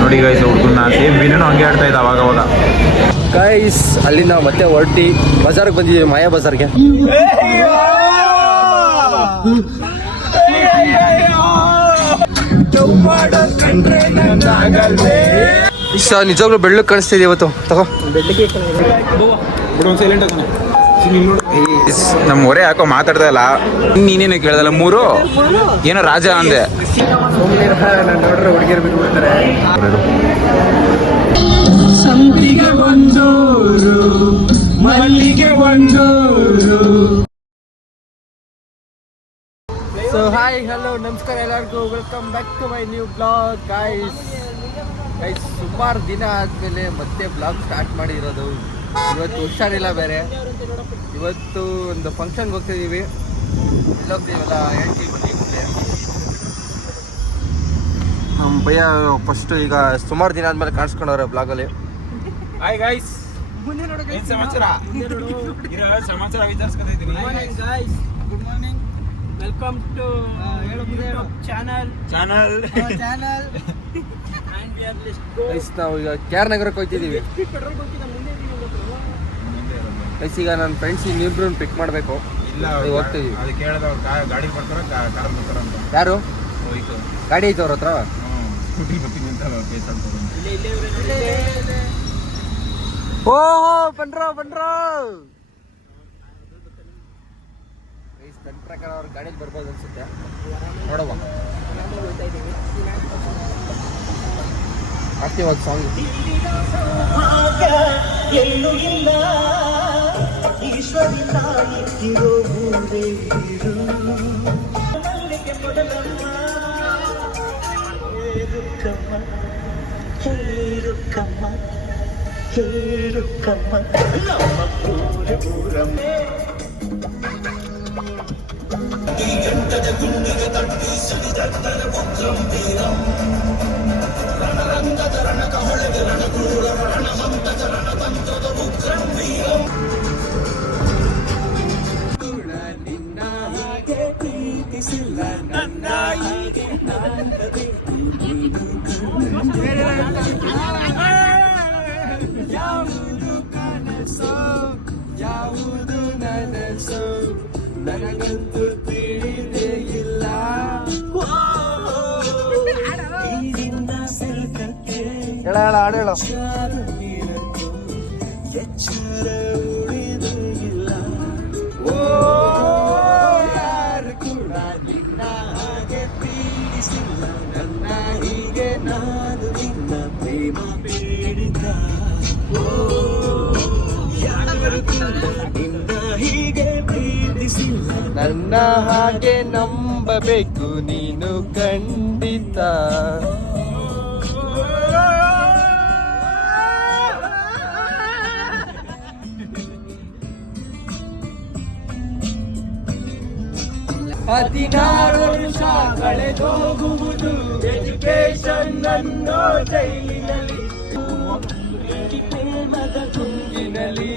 ನೋಡಿ ಗೈಸ್ ಹುಡುಗನ ಸೇಮ್ ವಿನೂ ಹಂಗೆ ಆಡ್ತಾ ಇದ್ದ ಅವಾಗ ಗೈಸ್ ಅಲ್ಲಿ ನಾವು ಮತ್ತೆ ಹೊರಟಿ ಬಜಾರ್ಗೆ ಬಂದಿದ್ದೀವಿ, ಮಾಯಾ ಬಜಾರ್ಗೆ. ನಿಜವಾಗ್ಲೂ ಬೆಳ್ಳಕ್ಕೆ ಕಾಣಿಸ್ತಿದೆ ಇವತ್ತು. ತಗೋ ನಮ್ಮ ಹೊರೆ ಯಾಕೋ ಮಾತಾಡ್ತಾ ಇಲ್ಲ. ನೀನೇನು ಕೇಳ್ದಲ್ಲ, ಮೂರು ಏನೋ ರಾಜ ಅಂದೆ. ನೋಡ್ರೆ ಹುಡುಗಿಯರು ಬಿಟ್ಬಿಡ್ತಾರೆ. ಸಂಪಿಗೆ ಒಂದೂರು, ಮಲ್ಲಿಗೆ ಒಂದೂರು. ಸೊ ಹಾಯ್ ಹಲೋ ನಮಸ್ಕಾರ ಎಲ್ಲರಿಗೂ, welcome back to my new blog. Guys ಸುಮಾರು ದಿನ ಆದಮೇಲೆ ಮತ್ತೆ ಬ್ಲಾಗ್ ಸ್ಟಾರ್ಟ್ ಮಾಡಿರೋದು. ಇವತ್ತು ಹುಷಾರಿಲ್ಲ ಬೇರೆ. ಇವತ್ತು ಒಂದು ಫಂಕ್ಷನ್ಗೆ ಹೋಗ್ತಿದ್ದೀವಿ. ಇಲ್ಲೋಗ್ತೀವಲ್ಲ ಹೇಳ್ತೀವಿ ಬನ್ನಿ ಮುಂದೆ. ನಮ್ಮ ಭಯ್ಯ ಫಸ್ಟು ಈಗ ಸುಮಾರು ದಿನ ಆದಮೇಲೆ ಕಾಣಿಸ್ಕೊಂಡವ್ರೆ ಬ್ಲಾಗಲ್ಲಿ. ಹಾಯ್ ಗೈಸ್, ಏನ್ ಸಮಾಚಾರ? ಸಮಾಚಾರ ವಿಚಾರಿಸ್ಕೊತಿದ್ದೀನಿ. Good morning, welcome to channel. ನಾವು ಈಗ KR ನಗರಕ್ಕೆ ಹೋಗ್ತಿದ್ದೀವಿ. ಈಗ ನನ್ನ ಫ್ರೆಂಡ್ಸ್ ಇನ್ನಿಬ್ರು ಪಿಕ್ ಮಾಡಬೇಕು. ಇಲ್ಲ ಹೋಗ್ತಿದ್ದೀವಿ. ಅದು ಕೇಳಿದವ್ರು ಗಾಡಿ ಬರ್ತಾರ ಕಾರ್ ಬರ್ತಾರ ಅಂತ. ಯಾರು ಗಾಡಿ ಐತೆ ಅವ್ರ ಹತ್ರ? ಸ್ಕೂಟಿ ಬರ್ತೀನಿ ಅಂತ ಪೇಸಂತ. ಓಹೋ ಬನ್ರೋ ನನ್ನ ಪ್ರಕಾರ ಅವ್ರ ಗಾಡಿಯಲ್ಲಿ ಬರ್ಬೋದು ಅನ್ಸುತ್ತೆ. ನೋಡವ ಆಗ್ತಿವಾಗ ಸಾಂಗ್. ಎಲ್ಲೂ ಇಲ್ಲ ಈಶ್ವರಿ ತಾಯಿ ಇರೋ ಊರೇ ಇರು. ಮಲ್ಲಿಗೆ ಮೊದಲಮ್ಮ ಹೇರುಕಮ್ಮ ಹೇರುಕಮ್ಮ ಹೇರುಕಮ್ಮ ನಮ್ಮ ಊರ ಊರಮ್ಮ. ಯಾವುದು ಕನಸು ಯಾವುದು ನನಸು ನನಗಂತೂ ತಿಳಿದೇ ಇಲ್ಲ. ಹೇಳ ಹಾಡು ಹೇಳೋ. ಎಚ್ಚರ ಉಳಿದೇ ಇಲ್ಲ. ಓ ಯಾರು ಕೂಡ ನಿನ್ನ ಹಾಗೆ ಪೀಡಿಸಿಲ್ಲ, ನನ್ನ ಹೀಗೆ ನಾನು ನಿನ್ನ ಪ್ರೇಮ ಪೀಡಿತ. ಓ ಯಾರು ಕೂಡ ನಿನ್ನ ಹೀಗೆ ಪ್ರೀತಿಸಿಲ್ಲ, ನನ್ನ ಹಾಗೆ ನಂಬಬೇಕು ನೀನು ಖಂಡಿತ. ಹದಿನಾರು ವರ್ಷ ಕಳೆದೋಗುವುದು ಎಜುಕೇಶನ್ ಅನ್ನೋ ಜೈಲಿನಲ್ಲಿ, ಪ್ರೇಮದ ಗುಂಗಿನಲ್ಲಿ.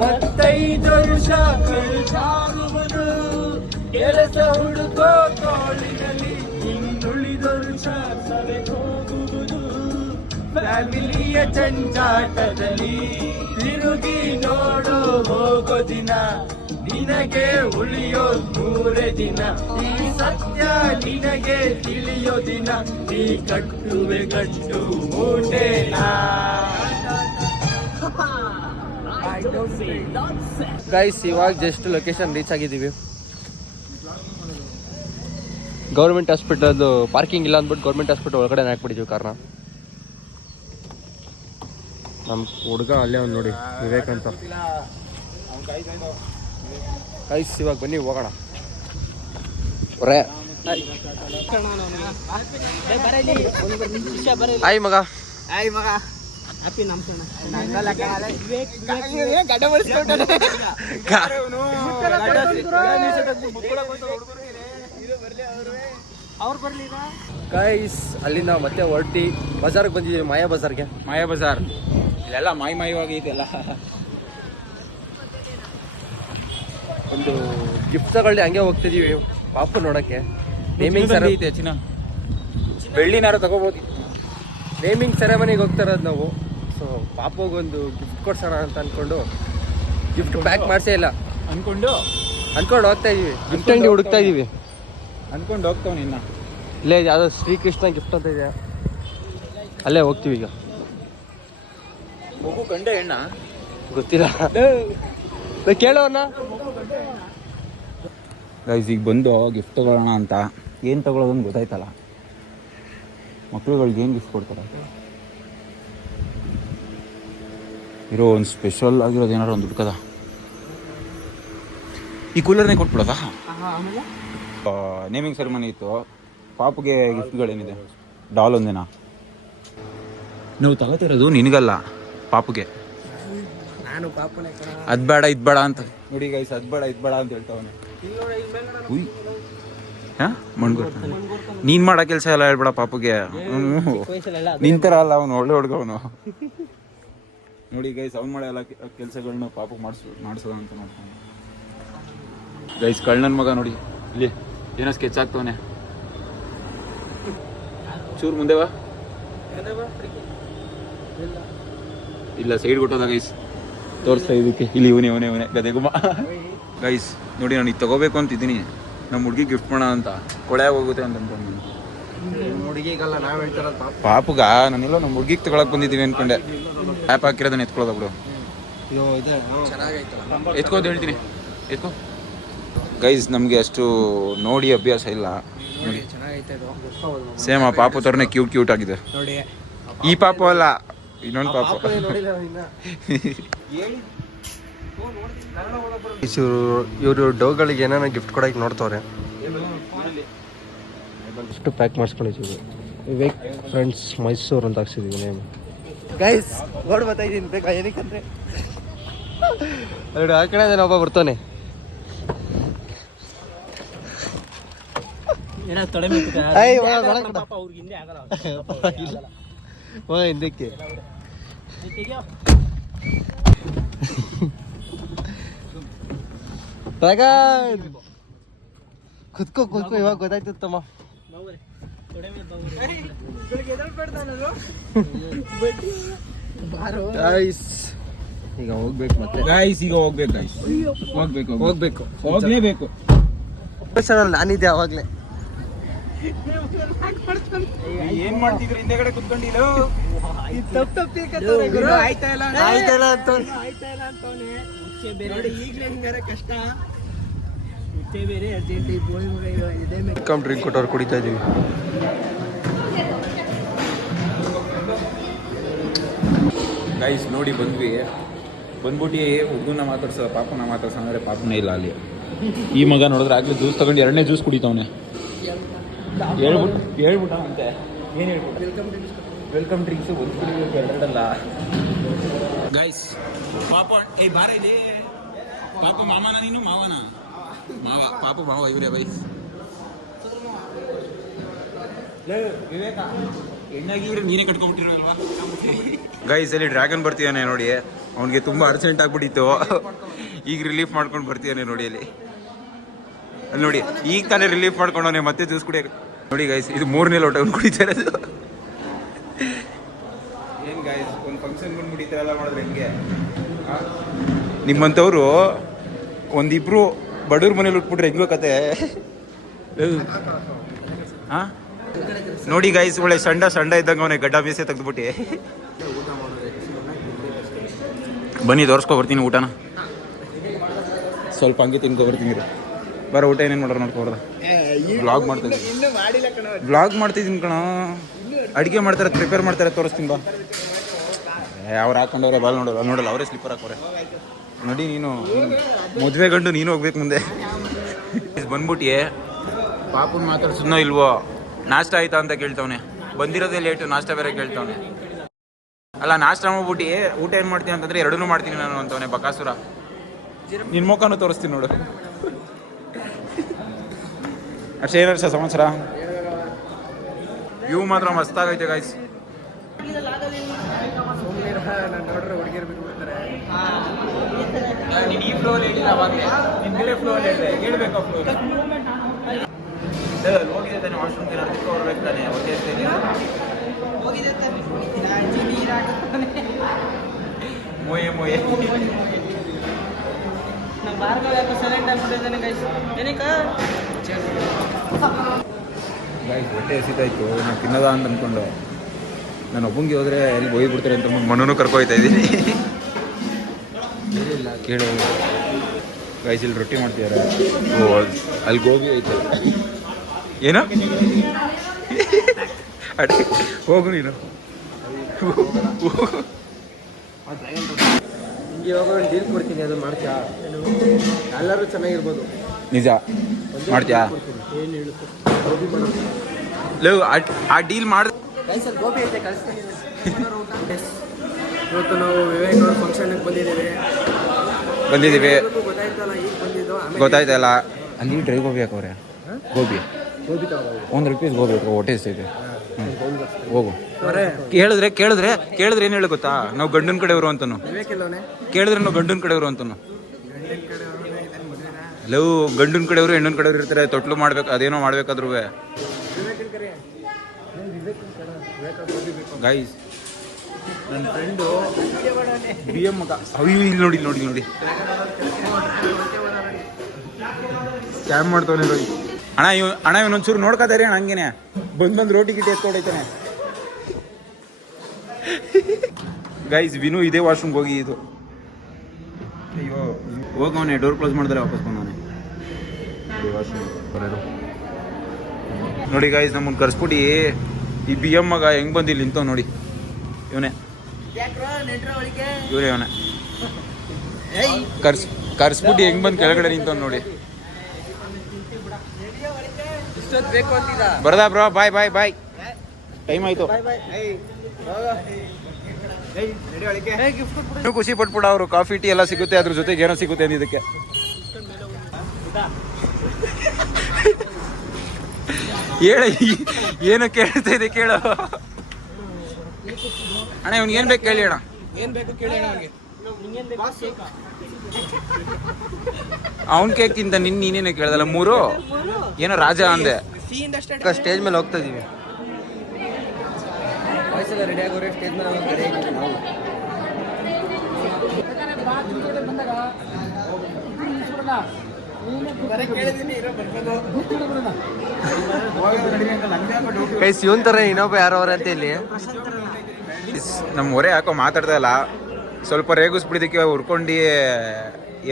15 ವರ್ಷ ಕಳೆದಾಗುವುದು ಕೆಲಸ ಹುಡುಕೋ ತೋಳಿನಲ್ಲಿ, ಇನ್ನುಳಿದ ವರ್ಷ ಸವೆಹೋಗುವುದು ಫ್ಯಾಮಿಲಿಯ ಜಂಜಾಟದಲ್ಲಿ. ತಿರುಗಿ ನೋಡೋ ಹೋಗೋ ದಿನ ನಿನಗೆ ಉಳಿಯೋ 3 ದಿನ. ಈ ಸತ್ಯ ನಿನಗೆ ತಿಳಿಯೋ ದಿನ ನೀ ಕಟ್ಟುವೆ ಗಂಟು ಮೂಟೆನಾ. ಗೈಸ್ ಇವಾಗ ಜಸ್ಟ್ ಲೊಕೇಶನ್ ರೀಚ್ ಆಗಿದ್ದೀವಿ. ಗೌರ್ಮೆಂಟ್ ಹಾಸ್ಪಿಟಲ್ ಪಾರ್ಕಿಂಗ್ ಇಲ್ಲ ಅಂದ್ಬಿಟ್ಟು ಗೌರ್ಮೆಂಟ್ ಹಾಸ್ಪಿಟಲ್ ಒಳಗಡೆ ಹಾಕ್ಬಿಟ್ಟಿದ್ದೀವಿ ಕಾರ್ನ. ನಮ್ಮ ಹುಡುಗ ಅಲ್ಲೇ ಅವ್ನು ನೋಡಿ, ವಿವೇಕ್ ಅಂತ. ಗೈಸ್ ಇವಾಗ ಬನ್ನಿ ಹೋಗೋಣ. ಹಾಯ್ ಮಗ. ಹ್ಯಾಪಿ ನಮ್ಸಣ. ಗೈಸ್ ಅಲ್ಲಿ ನಾವು ಮತ್ತೆ ಹೊರಟಿ ಬಜಾರ್ಗೆ ಬಂದಿದ್ದೀವಿ, ಮಾಯಾ ಬಜಾರ್ಗೆ. ಮಾಯಾ ಬಜಾರ್ ಇಲ್ಲೆಲ್ಲ ಮಾಯವಾಗಿ ಇದೆಲ್ಲ. ಒಂದು ಗಿಫ್ಟ್ ತಗೊಳ್ಳಿ ಹಂಗೆ ಹೋಗ್ತಿದೀವಿ ಪಾಪು ನೋಡಕ್ಕೆ. ನೇಮಿಂಗ್ ಐತೆ ಚಿನ್ನ ಬೆಳ್ಳಿನಾರ ತಗೋಬೋದು. ನೇಮಿಂಗ್ ಸೆರೆಮನಿಗೆ ಹೋಗ್ತಾ ಇರೋದು ನಾವು. ಸೊ ಪಾಪಗೊಂದು ಗಿಫ್ಟ್ ಕೊಡ್ಸೋಣ ಅಂತ ಅನ್ಕೊಂಡು ಗಿಫ್ಟ್ ಪ್ಯಾಕ್ ಮಾಡಿಸೇ ಇಲ್ಲ ಅನ್ಕೊಂಡು ಹೋಗ್ತಾ ಇದೀವಿ. ಗಿಫ್ಟ್ ಅಂಗಡಿ ಹುಡುಕ್ತಾ ಇದೀವಿ. ಅನ್ಕೊಂಡು ಹೋಗ್ತಾವ ನಿನ್ನ. ಇಲ್ಲೇ ಯಾವುದೋ ಶ್ರೀಕೃಷ್ಣ ಗಿಫ್ಟ್ ಅಂತ ಇದೆ, ಅಲ್ಲೇ ಹೋಗ್ತೀವಿ ಈಗ. ಮಗು ಗಂಡ ಹೆಣ್ಣ ಗೊತ್ತಿಲ್ಲ, ಕೇಳೋಣ. ಗೈಸ್ ಈಗ ಬಂದು ಗಿಫ್ಟ್ ತಗೊಳ್ಳೋಣ ಅಂತ. ಏನು ತಗೊಳ್ಳೋದನ್ನು ಗೊತ್ತಾಯ್ತಲ್ಲ. ಮಕ್ಳುಗಳಿಗೆ ಏನು ಗಿಫ್ಟ್ ಕೊಡ್ತಾರೆ ಇರೋ ಒಂದು ಸ್ಪೆಷಲ್ ಆಗಿರೋದು ಏನಾರು ಒಂದು ಹುಡ್ಕದ. ಈ ಕೂಲರ್ನೇ ಕೊಟ್ಬಿಡೋದಾ? ನೇಮಿಂಗ್ ಸೆರೆಮನಿ ಇತ್ತು, ಪಾಪುಗೆ ಗಿಫ್ಟ್ಗಳೇನಿದೆ? ಡಾಲ್ ಒಂದೇನಾ? ನೀವು ತಗೋತಿರೋದು ನಿನಗಲ್ಲ, ಪಾಪುಗೆ. ನಾನು ಪಾಪನೇ ಅದ್ ಬೇಡ ಇದ್ ಬೇಡ ಅಂತ ನೋಡಿ ಗೈಸ್, ಅದ್ ಬೇಡ ಇದ್ ಬೇಡ ಅಂತ ಹೇಳ್ತಾವನೆ. ಉಯ್ ಮಣ್ಗು ನೀನ್ ಮಾಡೋ ಕೆಲಸ ಎಲ್ಲ ಹೇಳ್ಬೇಡ ಪಾಪುಗೆ. ನಿಂತರ ಅಲ್ಲ ಅವನು, ಒಳ್ಳೆ ಹುಡುಗವನು. ನೋಡಿ ಗೈಸ್, ಅವ್ನು ಮಾಡೋ ಎಲ್ಲ ಕೆಲಸಗಳನ್ನ ಪಾಪು ಮಾಡಿಸೋದ ಅಂತ ನೋಡ್ತಾನೆ. ಗೈಸ್ ಕಳ್ಳನ ಮಗ ನೋಡಿ ಇಲ್ಲಿ ಏನೋ ಸ್ಕೆಚ್ ಆಗ್ತವನೆ. ಚೂರು ಮುಂದೆ ಬಾ. ಇಲ್ಲ ಸೈಡ್ ಕೊಟ್ಟೋದ ಗೈಸ್, ತೋರಿಸ್ತಾ ಇದಕ್ಕೆ. ಇಲ್ಲಿ ಇವನೇ ಗದೆಗುಮ. ಗೈಸ್ ನೋಡಿ, ನಾನು ಇದು ತಗೋಬೇಕು ಅಂತಿದ್ದೀನಿ, ನಮ್ಮ ಹುಡುಗಿ ಗಿಫ್ಟ್ ಮಾಡೋಣ ಅಂತ. ಕೊಳೆ ಹೋಗುತ್ತೆ ಅಂತ ಅನ್ಕೊಂಡು ಹುಡುಗಿಗಲ್ಲ, ನಾವ್ ಹೇಳ್ತಾರಲ್ಲ ಪಾಪುಗ. ನಾನೆಲ್ಲೋ ನಮ್ಮ ಹುಡುಗಿಗೆ ತಗೊಳಕ್ ಬಂದಿದ್ದೀವಿ ಅನ್ಕೊಂಡೆ. ಆ್ಯಪ್ ಹಾಕಿರೋದನ್ನ ಎತ್ಕೊಳ್ಳೋದ ಬಿಡು. ಎತ್ಕೋದು ಹೇಳ್ತೀನಿ, ಎತ್ಕೋ. ಗೈಸ್ ನಮಗೆ ಅಷ್ಟು ನೋಡಿ ಅಭ್ಯಾಸ ಇಲ್ಲ. ನೋಡಿ ಸೇಮ್ ಆ ಪಾಪು ಥರನೇ ಕ್ಯೂಟ್ ಆಗಿದೆ ನೋಡಿ. ಈ ಪಾಪು ಅಲ್ಲ, ಇನ್ನೊಂದು ಪಾಪು. ಇವರು ಡೋಗಳಿಗೆ ಏನಾನ ಗಿಫ್ಟ್ ಕೊಡಕ್ಕೆ ನೋಡ್ತವ್ರೆ. ಅಷ್ಟು ಪ್ಯಾಕ್ ಮಾಡಿಸ್ಕೊಂಡಿದ್ದೀವಿ. ವಿವೇಕ್ ಫ್ರೆಂಡ್ಸ್ ಮೈಸೂರು ಅಂತ ಹಾಕ್ಸಿದ್ದೀವಿ ನೇಮ್. ಗೈಸ್ ನೋಡಿ ಬರ್ತಾ ಇದ್ದೀನಿ ಬೇಕಾ ಏನಕ್ಕಂದ್ರೆ ಎರಡು ಆ ಕಡೆ ಒಬ್ಬ ಬರ್ತಾನೆ. ಹಿಂದಕ್ಕೆ ಕುತ್ಕೋ ಇವಾಗ ಗೊತ್ತಾಯ್ತಮ್ಮ. ಈಗ ಹೋಗ್ಬೇಕು, ಮತ್ತೆ ಗೈಸ್ ಈಗ ಹೋಗ್ಲೇಬೇಕು. ನಾನಿದ್ದೆ ಅವಾಗ್ಲೇ. ಏನ್ ಮಾಡ್ತಿದ್ರು ಹಿಂದೆಗಡೆ ಕುತ್ಕೊಂಡಿಲ್ಲ? ಡ್ರಿಂಕ್ ಕೊಟ್ಟವ್ರು ಕುಡಿತಾ ಇದೀವಿ. ಗೈಸ್ ನೋಡಿ ಬಂದ್ಬಿಟ್ಟು ಹುಡುಗನ ಮಾತಾಡ್ಸೋ, ಪಾಪನ ಮಾತಾಡ್ಸೋ ಅಂದ್ರೆ ಪಾಪನೇ ಇಲ್ಲ ಅಲ್ಲಿ. ಈ ಮಗ ನೋಡಿದ್ರೆ ಆಗ್ಲೇ ಜ್ಯೂಸ್ ತಗೊಂಡು 2ನೇ ಜ್ಯೂಸ್ ಕುಡಿತವನೆ. ಹೇಳ್ಬಿಟ್ಟ ಅಂತೆ. ಏನು ಹೇಳ್ಬಿಟ್ಟ? ವೆಲ್ಕಮ್ ಡ್ರಿಂಕ್ಸ್ ಒಂದು ಕುಡಿಬೇಕು, 2 ಗೈಸ್. ಪಾಪ ಬಾರ ಇದೆ. ಪಾಪ ಮಾಮನ ನೀನು? ಮಾವ ಪಾಪ ಮಾವ ಇವರೇ ವೈಸ್. ವಿವೇಕ ಹೆಣ್ಣಾಗಿದ್ರೆ ನೀನೇ ಕಟ್ಕೊಬಿಟ್ಟಿರೋಲ್ವಾ? ಗೈಸ್ ಅಲ್ಲಿ ಡ್ರ್ಯಾಗನ್ ಬರ್ತೀಯಾನೆ ನೋಡಿ. ಅವ್ನಿಗೆ ತುಂಬಾ ಅರ್ಜೆಂಟ್ ಆಗ್ಬಿಟ್ಟಿತ್ತು, ಈಗ ರಿಲೀಫ್ ಮಾಡ್ಕೊಂಡು ಬರ್ತೀಯಾನೆ ನೋಡಿ. ಅಲ್ಲಿ ನೋಡಿ ಈಗ ತಾನೇ ರಿಲೀಫ್ ಮಾಡ್ಕೊಂಡವನೆ, ಮತ್ತೆ ಜ್ಯೂಸ್ ಕುಡಿಯ. ನೋಡಿ ಗೈಸ್, ಇದು 3ನೇ ಲೋಟ ಅವ್ನು ಕುಡಿತಾ ಇರೋದು. ಏನು ಗೈಸ್, ಒಂದು ಫಂಕ್ಷನ್ ಬಂದ್ಬಿಟ್ಟು ಈ ಥರ ಎಲ್ಲ ಮಾಡಿದ್ರೆ ಹೆಂಗೆ? ನಿಮ್ಮಂಥವ್ರು ಒಂದಿಬ್ರು ಬಡವ್ರ ಮನೇಲಿ ಉಟ್ಬಿಟ್ರೆ ಹೆಂಗೋ ಕತೆ. ಹಾಂ ನೋಡಿ ಗೈಸ್, ಒಳ್ಳೆ ಸಂಡ ಇದ್ದಂಗೆ ಅವನೇ ಗಡ್ಡ ಮೀಸೆ ತೆಗೆದ್ಬಿಟ್ಟು. ಬನ್ನಿ ತೋರಿಸ್ಕೊ ಬರ್ತೀನಿ ಊಟನ. ಸ್ವಲ್ಪ ಹಂಗೆ ತಿನ್ಕೊ ಬರ್ತೀನಿ. ಬರೋ ಊಟ ಏನೇನು ಮಾಡೋರು ನೋಡ್ಕೊಬಾರ್ದ. ವ್ಲಾಗ್ ಮಾಡ್ತಿದ್ದೀನಿ ಕಣ. ಅಡುಗೆ ಮಾಡ್ತಾರೆ, ಪ್ರಿಪೇರ್ ಮಾಡ್ತಾರೆ, ತೋರಿಸ್ತೀನಿ ಬಾ. ಅವ್ರು ಹಾಕೊಂಡವ್ರೆ ಬಾಲ್ ನೋಡಲ್ಲ ಅವರೇ ಸ್ಲಿಪ್ಪರ್ ಹಾಕೋರೆ ನೋಡಿ. ನೀನು ಮದುವೆ ಗಂಡು, ನೀನು ಹೋಗ್ಬೇಕು ಮುಂದೆ. ಬಂದ್ಬಿಟ್ಟಿಯೇ ಪಾಪುನ ಮಾತಾಡ್ಸಿದ್ನೋ ಇಲ್ವೋ? ನಾಷ್ಟ ಆಯ್ತಾ ಅಂತ ಕೇಳ್ತವನೆ. ಬಂದಿರೋದೇ ಲೇಟು, ನಾಷ್ಟ ಬೇರೆ ಕೇಳ್ತವನೆ. ಅಲ್ಲ ನಾಷ್ಟ ಮಾಡ್ಬಿಟ್ಟು ಊಟ ಏನು ಮಾಡ್ತೀನಿ ಅಂತಂದ್ರೆ 2 ಮಾಡ್ತೀನಿ ನಾನು ಅಂತವನೆ ಬಕಾಸುರ. ನಿನ್ನ ಮುಖನೂ ತೋರಿಸ್ತೀನಿ ನೋಡು. ಅಷ್ಟೇ ಏನರ್ಷ ಸಂವತ್ಸರ ವ್ಯೂ ಮಾತ್ರ ಮಸ್ತಾಗೈತೆ ಗೈಸ್. ನೋಡ್ರೆ ಹುಡುಗಿರ್ ಬಿಟ್ಬಿಡ್ತಾರೆ. ನೀನು ಈ ಫ್ಲೋರ್ ಹೇಳಿಲ್ಲ ಅವಾಗಲೇ ನಿನ್ನ ಬೇರೆ ಫ್ಲೋರ್ ಹೇಳಿದೆ ಹೇಳ್ಬೇಕು ಆ ಫ್ಲೋರ್ ಹೋಗಿದೆ ತಾನೆ ವಾಶ್ರೂಮ್ಗೆ ಅದಕ್ಕೆ ಹೊರಬೇಕು ತಾನೆ ಮೊಯೆ ಮೊಯೆ ಗಾಯ್ಸ್ ಹೊಟ್ಟೆ ಹಸಿತಾಯ್ತು ನಾನು ತಿನ್ನೋದ ಅಂತ ಅಂದ್ಕೊಂಡು ನಾನು ಒಬ್ಬಂಗೆ ಹೋದ್ರೆ ಎಲ್ಲಿ ಹೋಗ್ಬಿಡ್ತಾರೆ ಅಂತ ಮನೂ ಕರ್ಕೊಯ್ತಾ ಇದ್ದೀನಿ ಕೇಳು ಗಾಯ್ಸ್ ಇಲ್ಲಿ ರೊಟ್ಟಿ ಮಾಡ್ತಿದ್ದಾರೆ ಓ ಅಲ್ಲಿ ಗೋಬಿ ಐತೆ ಏನು ಅಡಿ ಹೋಗು ನೀನು ಹಿಂಗೆ ಇವಾಗ ಒಂದು ಡೀಲ್ ಕೊಡ್ತೀನಿ ಅದು ಮಾಡ್ತೀಯಾ ಎಲ್ಲರೂ ಚೆನ್ನಾಗಿರ್ಬೋದು ನಿಜ ಮಾಡ್ತೀಯಾ ಏನು ಹೇಳುತ್ತೆ ಲವ್ ಆ ಡೀಲ್ ಮಾಡಿ ಸರ್ ಗೋಬಿ ಐತೆ ಕಳಿಸ್ತೀನಿ ಇವತ್ತು ನಾವು ವಿವೇಕ್ ಅವ್ರ ಫಂಕ್ಷನ್ಗೆ ಬಂದಿದ್ದೀವಿ ಗೊತ್ತಾಯ್ತಲ್ಲ ಈಗ ಬಂದಿದ್ದು ಗೊತ್ತಾಯ್ತಲ್ಲ ಅಲ್ಲಿ ಡ್ರೈ ಗೋಬಿ ಹಾಕವ್ರೆ ಗೋಬಿ ಗೋಬಿ ತಗೋಬೋದು ₹1 ಗೋಬಿ ಹೊಟ್ಟೆ ಎಷ್ಟೈತೆ ಹೋಗು ಕೇಳಿದ್ರೆ ಏನು ಹೇಳಿ ಗೊತ್ತಾ ನಾವು ಗಂಡನ ಕಡೆಯವರು ಅಂತನು ಕೇಳಿದ್ರೆ ನಾವು ಗಂಡನ ಕಡೆಯವರು ಅಂತನು ಲವ್ ಗಂಡನ ಕಡೆಯವರು ಹೆಣ್ಣನ ಕಡೆಯವರು ಇರ್ತಾರೆ ತೊಟ್ಲು ಮಾಡ್ಬೇಕು ಅದೇನೋ ಮಾಡ್ಬೇಕಾದ್ರೂ ಗೈಸ್ ನನ್ನ ಫ್ರೆಂಡು BM ಮಗ ಅಯ್ಯೋ ಇಲ್ಲಿ ನೋಡಿ ಸ್ಕ್ಯಾಮ್ ಮಾಡ್ತಾವನೆ ನೋಡಿ ಅಣ್ಣ ಇವನೊಂಚೂರು ನೋಡ್ಕೊತಾರೆ ಅಣ್ಣ ಹಂಗೇನೆ ಬಂದು ರೋಟಿ ಗಿಟ್ಟಿ ಎತ್ಕೊಡೈತಾನೆ ಗೈಸ್ ವಿನು ಇದೇ ವಾಶ್ರೂಮ್ಗೆ ಹೋಗಿ ಇದು ಅಯ್ಯೋ ಹೋಗವನೆ ಡೋರ್ ಕ್ಲೋಸ್ ಮಾಡಿದ್ರೆ ವಾಪಸ್ ಬಂದವನೆ ವಾಶ್ರೂಮ್ ಬರೋದು ನೋಡಿ ಗೈಸ್ ನಮ್ಮನ್ನು ಕರ್ಸ್ಬಿಟ್ಟು ಈ BM ಮಗ ಹೆಂಗ್ ಬಂದಿಲ್ಲ ನಿಂತವ್ ನೋಡಿ ಇವನೇ ಕರ್ಸ್ಬಿಟ್ಟು ಹೆಂಗ್ ಬಂದು ಕೆಳಗಡೆ ನಿಂತವ್ ನೋಡಿ ಬರದಾ ಬ್ರೋ ಬಾಯ್ ಟೈಮ್ ಆಯ್ತು ಖುಷಿ ಪಟ್ಬಿಡ ಅವರು ಕಾಫಿ ಟೀ ಎಲ್ಲ ಸಿಗುತ್ತೆ ಅದ್ರ ಜೊತೆಗೆ ಏನೋ ಸಿಗುತ್ತೆ ಅಂದಿದ್ದಕ್ಕೆ ಹೇಳ ಏನೋ ಕೇಳ್ತಾ ಇದೆ ಕೇಳು ಅಣ್ಣ ಇವ್ನಿಗೆ ಏನ್ ಬೇಕು ಕೇಳಿ ಅಣ್ಣ ಏನು ಬೇಕು ಕೇಳಿ ಅವನಿಗೆ ಅವನ್ ಕೇಕ್ ತಿಂತ ನೀನೇನೆ ಕೇಳ್ದಲ್ಲ 3 ಏನೋ ರಾಜ ಅಂದೆ ಸ್ಟೇಜ್ ಮೇಲೆ ಹೋಗ್ತಾ ಇದೀವಿ ವಾಯ್ಸ್ ಎಲ್ಲ ರೆಡಿ ಆಗೋರೆ ಸ್ಟೇಜ್ ಮೇಲೆ ರೆಡಿ ಆಗಿದ್ದೀವಿ ನಾವು ಕೈಸ್ ಇವನ್ ತರ ಇನ್ನೊಬ್ಬ ಯಾರೋ ಅವ್ರ ಅಂತ ಇಲ್ಲಿ ನಮ್ಮ ಹೊರೆ ಯಾಕೋ ಮಾತಾಡ್ತಾ ಇಲ್ಲ ಸ್ವಲ್ಪ ರೇಗಿಸ್ಬಿಡಿದಕ್ಕೆ ಹುರ್ಕೊಂಡು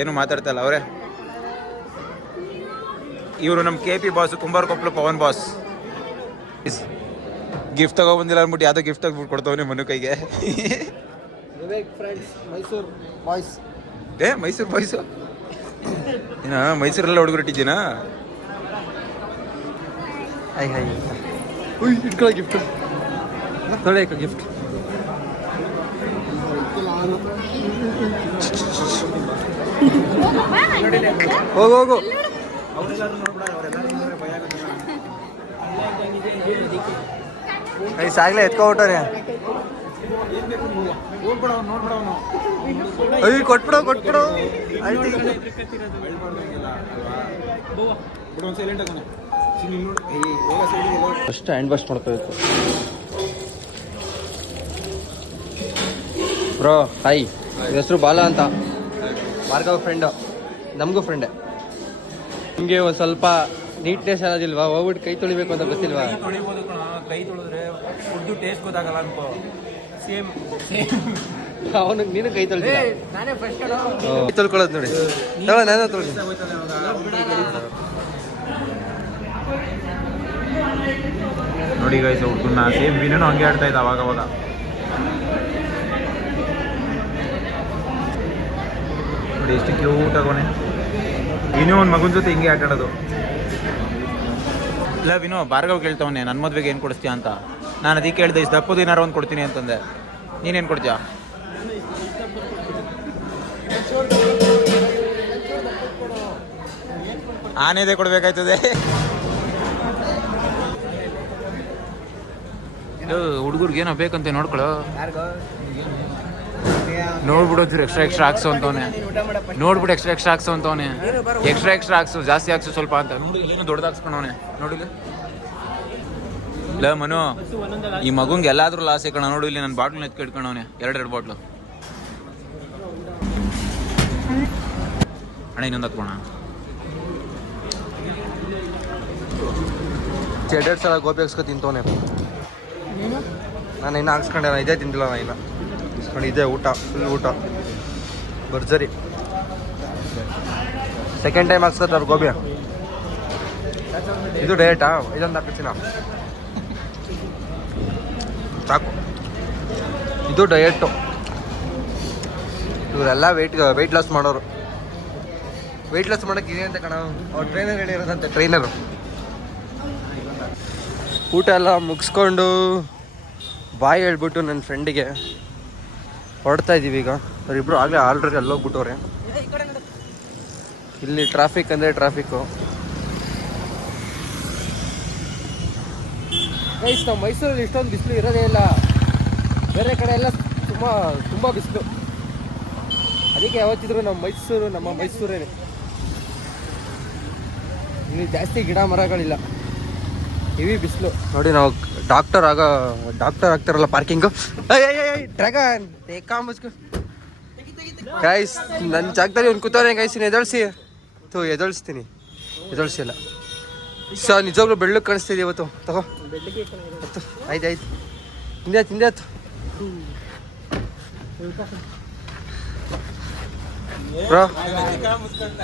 ಏನು ಮಾತಾಡ್ತಾ ಇಲ್ಲ ಅವರೇ ಇವರು ನಮ್ಮ KP boss Kumbarakoppalu Pavan boss gift ತಗೋ ಬಂದಿಲ್ಲ ಅಂದ್ಬಿಟ್ಟು ಯಾವುದೋ ಗಿಫ್ಟ್ ತೆಗ್ಬಿಟ್ಟು ಕೊಡ್ತವನೆ ಮನು ಕೈಗೆ ಮೈಸೂರು ಬಾಯ್ಸ್ ಮೈಸೂರು ಬಾಯ್ಸು ಏನ ಮೈಸೂರೆಲ್ಲ ಹುಡುಗರಿಟ್ಟಿದ್ದೀನಾ ಇಟ್ಕೊಳ್ಳೋ ಗಿಫ್ಟ್ ತೊಳೆ ಗಿಫ್ಟ್ ಹೋಗು ಸಾಗ್ಲೇ ಎತ್ಕೊಬಿಟ್ಟವ್ರೆ ಅಯ್ಯ ಕೊಟ್ಬಿಡೋ ಫಸ್ಟ್ ಹ್ಯಾಂಡ್ ವಾಶ್ ಮಾಡ್ಕೋಬೇಕು ಬ್ರೋ ಹಾಯ್ ಹೆಸರು ಬಾಲ ಅಂತ ಭಾರ್ಗವ್ ಫ್ರೆಂಡು ನಮಗೂ ಫ್ರೆಂಡೆ ನಿಮಗೆ ಒಂದು ಸ್ವಲ್ಪ ನೀಟ್ನೆಸ್ ಅನ್ನೋದಿಲ್ವಾ ಹೋಗ್ಬಿಟ್ಟು ಕೈ ತೊಳಿಬೇಕು ಅಂತ ಗೊತ್ತಿಲ್ವಾ ಕೈ ತೊಳೆದ್ರೆ ಫುಡ್ ಟೇಸ್ಟ್ ಗೊತ್ತಾಗಲ್ಲ ಅನ್ಕೋ ಸೇಮ್ ಅವನಿಗೆ ನೀನು ಕೈ ತೊಳ್ತೀಯ ಕೈ ತೊಳ್ಕೊಳ್ಳೋದು ನೋಡಿ ನಾನು ತೊಳ್ತೀನಿ ನೋಡಿ ಗೈಸ್ ಹುಡುಗನ್ನ ಸೇಮ್ ವಿನೂ ಹಂಗೆ ಆಡ್ತಾ ಇದ್ದ ಅವಾಗ ನೋಡಿ ಎಷ್ಟು ಕ್ಯೂಟ್ ಆಗೋನೆ ವಿನೂ ಒಂದು ಮಗನ ಜೊತೆ ಹಿಂಗೆ ಆಟ ಆಡೋದು ಇಲ್ಲ ವಿನೋ ಭಾರ್ಗವ್ ಕೇಳ್ತವನೆ ನನ್ನ ಮದುವೆಗೆ ಏನು ಕೊಡಿಸ್ತೀಯ ಅಂತ ನಾನು ಅದಕ್ಕೆ ಕೇಳಿದೆ ಇಷ್ಟು ದಪ್ಪದು ಏನಾರು ಒಂದು ಕೊಡ್ತೀನಿ ಅಂತಂದೆ ನೀನೇನು ಕೊಡ್ತೀಯಾ ಆನೆದೇ ಕೊಡ್ಬೇಕಾಯ್ತದೆ ಹುಡುಗರ್ಗೆ ಏನೋ ಬೇಕಂತ ನೋಡ್ಕೊಳ್ಳೋ ನೋಡ್ಬಿಡು ಎಕ್ಸ್ಟ್ರಾ ಹಾಕ್ಸು ಅಂತವನೆ. ನೋಡ್ಬಿಟ್ಟು ಎಕ್ಸ್ಟ್ರಾ ಹಾಕ್ಸು ಅಂತವನೆ. ಎಕ್ಸ್ಟ್ರಾ ಹಾಕ್ಸು, ಜಾಸ್ತಿ ಹಾಕ್ಸು ಸ್ವಲ್ಪ ಅಂತ. ನೋಡಿ ಏನು ದೊಡ್ಡದು ಹಾಕ್ಸ್ಕೊಂಡವನೆ ನೋಡಿಲ್ಲ. ಇಲ್ಲ ಮನು, ಈ ಮಗುಂಗೆ ಎಲ್ಲಾದ್ರೂ ಲಾಸ್ ಕಣ. ನೋಡು ಇಲ್ಲಿ ನನ್ನ ಬಾಟ್ಲ್ ಎತ್ತಿ ಇಟ್ಕೊಂಡವನೆ, 2 ಬಾಟ್ಲು. ಅಣ್ಣ ಇನ್ನೊಂದು ಹಾಕೋಣ. 2 ಸಲ ಗೋಬಿ ಹಾಕ್ಸ್ಕೊ ತಿಂತವನೆ. ನಾನು ಇನ್ನು ಹಾಕ್ಸ್ಕೊಂಡೆ, ಇದೇ ತಿಂದಿಲ್ಲ. ನಾನು ಇನ್ನು ಇಸ್ಕೊಂಡು ಇದೇ ಊಟ, ಫುಲ್ ಊಟ ಭರ್ಜರಿ. ಸೆಕೆಂಡ್ ಟೈಮ್ ಹಾಕ್ಸ್ಕೊತಾರೆ ಗೋಬಿ. ಇದು ಡಯಟಾ, ಇದೊಂದು ಹಾಕಿಸ್ತೀನ ಸಾಕು. ಇದು ಡಯಟು. ಇವರೆಲ್ಲ ವೆಯ್ಟ್ ಲಾಸ್ ಮಾಡೋರು. ವೆಯ್ಟ್ ಲಾಸ್ ಮಾಡೋಕ್ಕೆ ಇದೆ ಅಂತ ಕಣ. ಅವ್ರು ಟ್ರೈನರ್ ಹೇಳಿರೋದಂತೆ, ಟ್ರೈನರು. ಊಟ ಎಲ್ಲ ಮುಗಿಸ್ಕೊಂಡು ಬಾಯ್ ಹೇಳ್ಬಿಟ್ಟು ನನ್ನ ಫ್ರೆಂಡಿಗೆ ಹೊರಡ್ತಾ ಇದ್ದೀವಿ ಈಗ. ಅವರಿಬ್ಬರು ಆಗಲೇ ಆಲ್ರೆಡಿ ಅಲ್ಲೋಗ್ಬಿಟ್ಟವ್ರೆ. ಇಲ್ಲಿ ಟ್ರಾಫಿಕ್ ಅಂದರೆ ಟ್ರಾಫಿಕ್ಕು. ಗೈಸ್, ನಾವು ಮೈಸೂರಲ್ಲಿ ಇಷ್ಟೊಂದು ಬಿಸಿಲು ಇರೋದೇ ಇಲ್ಲ. ಬೇರೆ ಕಡೆ ಎಲ್ಲ ತುಂಬ ಬಿಸಿಲು. ಅದಕ್ಕೆ ಯಾವತ್ತಿದ್ರು ನಮ್ಮ ಮೈಸೂರೇ. ಇಲ್ಲಿ ಜಾಸ್ತಿ ಗಿಡ ಮರಗಳಿಲ್ಲ, ಹೆವಿ ಬಿಸಿಲು. ನೋಡಿ, ನಾವು ಡಾಕ್ಟರ್ ಆಗ್ತಾರಲ್ಲ ಪಾರ್ಕಿಂಗು. ಡ್ರ್ಯಾಗನ್ ಗೈಸ್, ನನ್ನ ಜಾಗದಲ್ಲಿ ಒಂದು ಕೂತವ್ರೆ ಗೈಸ್. ಎದೊಳಿಸ್ತೀನಿ. ಎದೊಳಿಸಿಲ್ಲ ಸರ್, ನಿಜವಾಗ್ಲೂ ಬೆಳ್ಳಕ್ಕೆ ಕಾಣಿಸ್ತಿದೆ ಇವತ್ತು. ತಗೋ ಆಯ್ತು. ತಿಂದೆ ಆಯ್ತು. Bro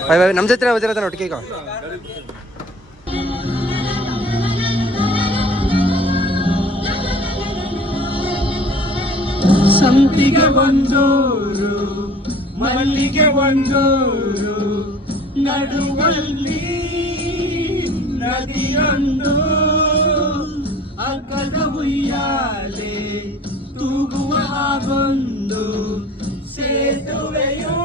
bye. ನಮ್ಮ ಜೊತೆ ಓದಿರೋದ ಒಟ್ಟಿಗೆ ಈಗ. ಸಂತಿಗೆ ಒಂದೂರು, ಮಲ್ಲಿಗೆ ಒಂದೂರು, ನಡುವಲ್ಲಿ ನದಿಯೊಂದು, ಅಗ್ಗದ ಉಯ್ಯಾಲೆ ತೂಗುವ ಹಾಗೊಂದು, ಸೇತುವೆಯೋ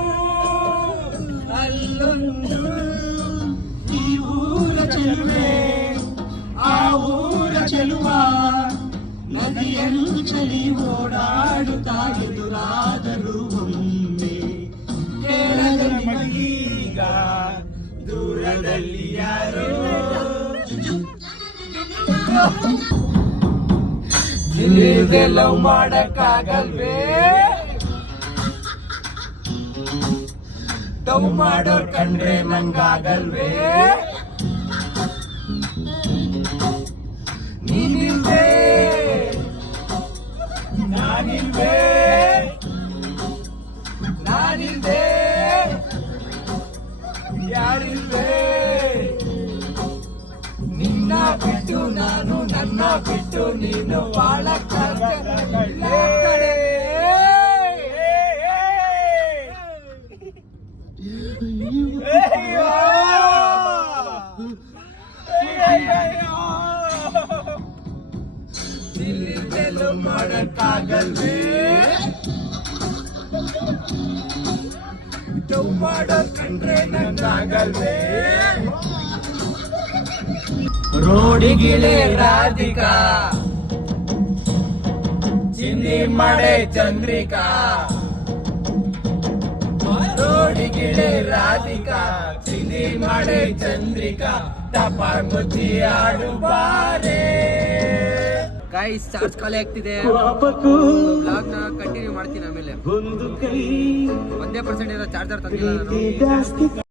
ಅಲ್ಲೊಂದು. ಈ ಊರ ಚೆಲುವೆ ಆ ಊರ ಚೆಲುವ, ನದಿಯನ್ನು ಚಲಿ ಓಡಾಡುತ್ತಾ ಎದುರಾದರೂ ಒಮ್ಮೆ ಕೇಳದ ಮಗೀಗ ದೂರದಲ್ಲಿ ಯಾರೋ. ಲವ್ ಮಾಡಕ್ಕಾಗಲ್ವೇ? ಲವ್ ಮಾಡೋರ್ ಕಂಡ್ರೆ ನಂಗಾಗಲ್ವೇ? ನೀನಿಲ್ವೇ ನಾನಿಲ್ವೇ ಯಾರಿಲ್ವೇ? ನಿನ್ನ ಬಿಟ್ಟು ನಾನು, ನನ್ನ ಬಿಟ್ಟು ನೀನು ಬಾಳಕ್ಕಾಗಲ್ವೇ? ದಿಲ್ಲಿದೆಲ್ಲೂ ಮಾಡಕ್ಕಾಗಲ್ವೇ? ಲವ್ ಮಾಡೋದ್ ಕಂಡ್ರೆ ನಂಗಾಗಲ್ವೇ? ರೋಡಿಗಿಳೆ ರಾಧಿಕಾ, ಚಿಂದಿ ಮಳೆ ಚಂದ್ರಿಕಾ. ರೋಡಿಗಿಳೆ ರಾಧಿಕಾ, ಚಿಂದಿ ಮಳೆ ಚಂದ್ರಿಕಾ, ತಪ ಮುಚ್ಚಿ ಆಡು ಬಾರೆ. ಗೈಸ್, ಚಾರ್ಜ್ ಖಾಲಿ ಆಗ್ತಿದೆ. ಬ್ಲಾಗ್ ನ ಕಂಟಿನ್ಯೂ ಮಾಡ್ತೀನಿ ಆಮೇಲೆ. 1% ಚಾರ್ಜರ್ ತಂದಿಲ್ಲ ನಾನು.